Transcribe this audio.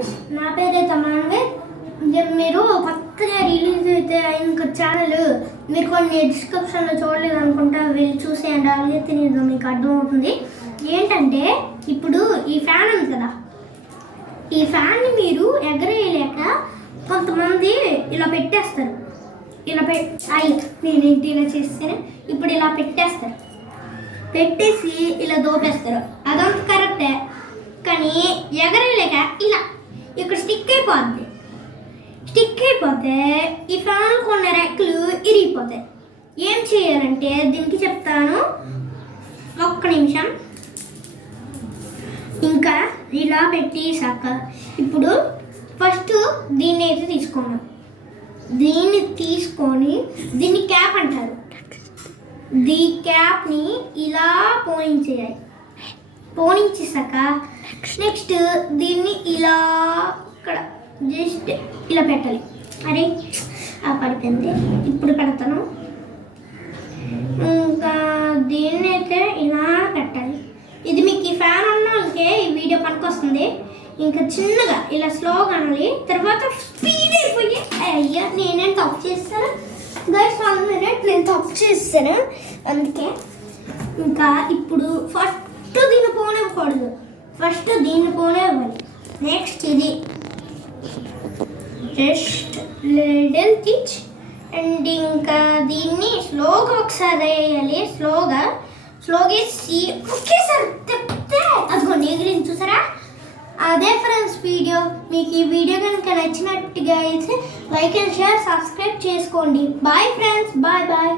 Friends, నా పేరైతే మాన్వేర్. మీరు కొత్తగా రిలీజ్ అయితే ఇంకా ఛానల్ మీరు కొన్ని డిస్క్రిప్షన్లో చూడలేదు అనుకుంటా, వెళ్ళి చూసేయండి. అలాగే తినేది మీకు అర్థమవుతుంది. ఏంటంటే ఇప్పుడు ఈ ఫ్యాన్ ఉంది కదా, ఈ ఫ్యాన్ని మీరు ఎగరేయలేక కొంతమంది ఇలా పెట్టేస్తారు. ఇలా నేనేంటి ఇలా చేస్తేనే ఇప్పుడు ఇలా పెట్టేస్తారు, పెట్టేసి ఇలా దోపేస్తారు. అదంతా కరెక్టే, కానీ ఎగరేయలేక ఇలా ఇక్కడ స్టిక్ అయిపోతే ఈ ఫ్యాన్ కొన్న రెక్కలు ఇరిగిపోతాయి. ఏం చేయాలంటే దీనికి చెప్తాను, ఒక్క నిమిషం. ఇంకా ఇలా పెట్టేసాక ఇప్పుడు ఫస్ట్ దీన్ని అయితే తీసుకున్నాం. దీన్ని తీసుకొని దీన్ని క్యాప్ అంటారు. ఈ క్యాప్ని ఇలా పోయించేయాలి. పోయించేసాక నెక్స్ట్ దీన్ని ఇలా ఇక్కడ జస్ట్ ఇలా పెట్టాలి. అరే పడిపోయింది, ఇప్పుడు పెడతాను. ఇంకా దీన్ని అయితే ఇలా పెట్టాలి. ఇది మీకు ఈ ఫ్యాన్ అన్నాకే ఈ వీడియో పనికొస్తుంది. ఇంకా చిన్నగా ఇలా స్లోగా అనాలి, తర్వాత స్పీడ్ అయిపోయి అయ్యా నేనేం తప్పు చేస్తాను గైస్, 1 minute నేను తప్పు చేస్తాను. అందుకే ఇంకా ఇప్పుడు ఫస్ట్ దీన్ని పోనివ్వకూడదు, ఫస్ట్ దీన్ని పోనివ్వాలి. నెక్స్ట్ ఇది జస్ట్ లిటిల్ టిచ్ అండ్ ఇంకా దీన్ని స్లోగా ఒకసారి వేయాలి. స్లోగా వేసి ఒకేసారి తిప్పితే అదిగోండి ఎగిరింది, చూసారా? అదే ఫ్రెండ్స్ వీడియో. మీకు ఈ వీడియో కనుక నచ్చినట్టుగా అయితే లైక్ అండ్ షేర్, సబ్స్క్రైబ్ చేసుకోండి. Bye friends, bye.